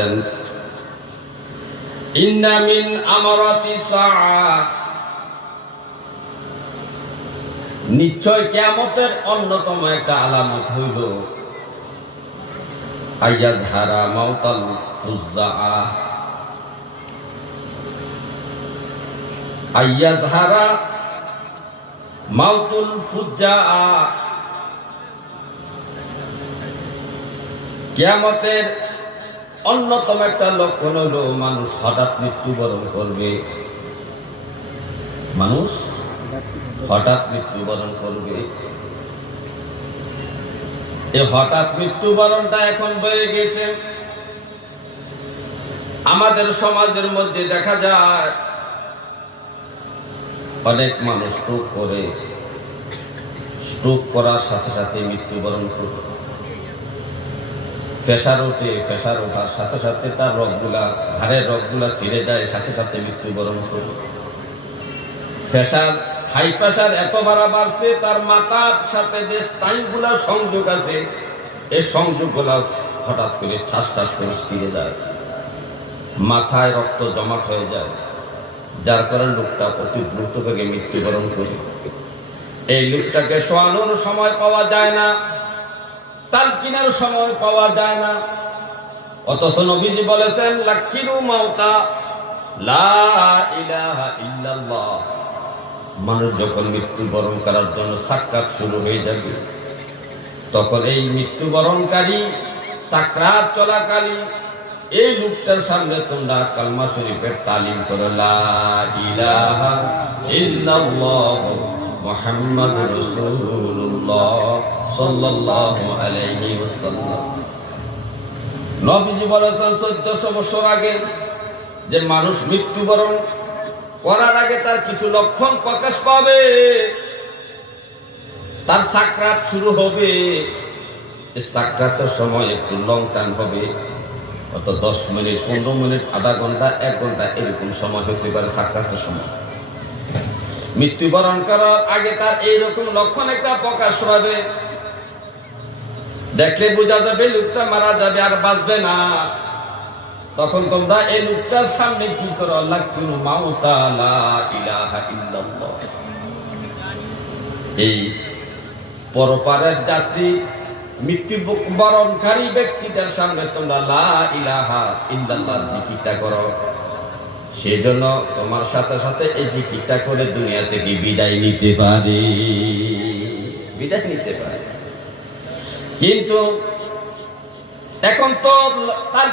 বলতেছেন, ইন্না মিন আমারাতি সাআ, নিশ্চয় কিয়ামতের অন্যতম একটা আলামত হইল আইয়াযহারা মাউতাল ফুজ্জাআ, আইয়াযহারা মাউতুল ফুজ্জাআ। কিয়ামতের অন্যতম একটা লক্ষণ হলো মানুষ হঠাৎ মৃত্যুবরণ করবে। মানুষ হঠাৎ মৃত্যুবরণ করবে। এই হঠাৎ মৃত্যুবরণটা এখন বেড়ে গেছে। আমাদের সমাজের মধ্যে দেখা যায় অনেক মানুষ স্ট্রোক করে, স্ট্রোক করার সাথে সাথে মৃত্যুবরণ করে। প্রেসার ওঠে, প্রেসার ওঠার সাথে সাথে তার রগগুলা, হাড়ের রগগুলা ছিঁড়ে যায়, সাথে সাথে মৃত্যুবরণ করে। প্রেসার, হাই প্রেসার এত বাড়ছে, তার মাথার সাথে যে স্নায়ুগুলা সংযোগ আছে, এই সংযোগগুলা হঠাৎ করে ঠাস ঠাস করে ছিঁড়ে যায়, মাথায় রক্ত জমাট হয়ে যায়, যার কারণে লোকটা অতি দ্রুত থেকে মৃত্যুবরণ করে। এই লোকটাকে শোয়ানোর সময় পাওয়া যায় না, তার কিনার সময় পাওয়া যায় না। অথচ নবীজি বলেছেন, লাকিরু মাউতা লা ইলাহা ইল্লাল্লাহ। মানুষ যখন মৃত্যুবরণ করার জন্য সাক্রাত শুরু হয়ে যাবে, তখন এই মৃত্যুবরণকারী সাক্রাত চলাকালীন এই লোকটার সামনে তোমরা কালমা শরীফের তালিম করো, লা ইলাহা ইল্লাল্লাহ মুহাম্মাদুর রাসূলুল্লাহ সাল্লাল্লাহু আলাইহি ওয়াসাল্লাম। নবীজি বলেছেন 1400 বছর আগে যে মানুষ মৃত্যুবরণ করার আগে তার কিছু লক্ষণ প্রকাশ পাবে, তার সাকরাত শুরু হবে। এই সাকরাতের সময় একটু লং টাইম হবে, অত 10 মিনিট, 15 মিনিট, আধা ঘন্টা, 1 ঘন্টা এরকম সময় হতে পারে সাকরাতের সময়। মৃত্যুবরণ করার আগে তার এইরকম লক্ষণ একটা প্রকাশ পাবে, দেখলে বোঝা যাবে লোকটা মারা যাবে আর বাঁচবে না। তখন তোমরা এই লোকটার সামনে কি করো, লাকিরু মাউতা লা ইলাহা ইল্লাল্লাহ। এই পরপারের যাত্রী মৃত্যুবরণকারী ব্যক্তিদের সামনে তোমরা লা ইলাহা ইল্লাল্লাহ জিকিরটা করো। সেজন্য তোমার সাথে সাথে এই জিকিরটা করে দুনিয়া থেকে বিদায় নিতে পারে, বিদায় নিতে পারে। কিন্তু এখন তো তার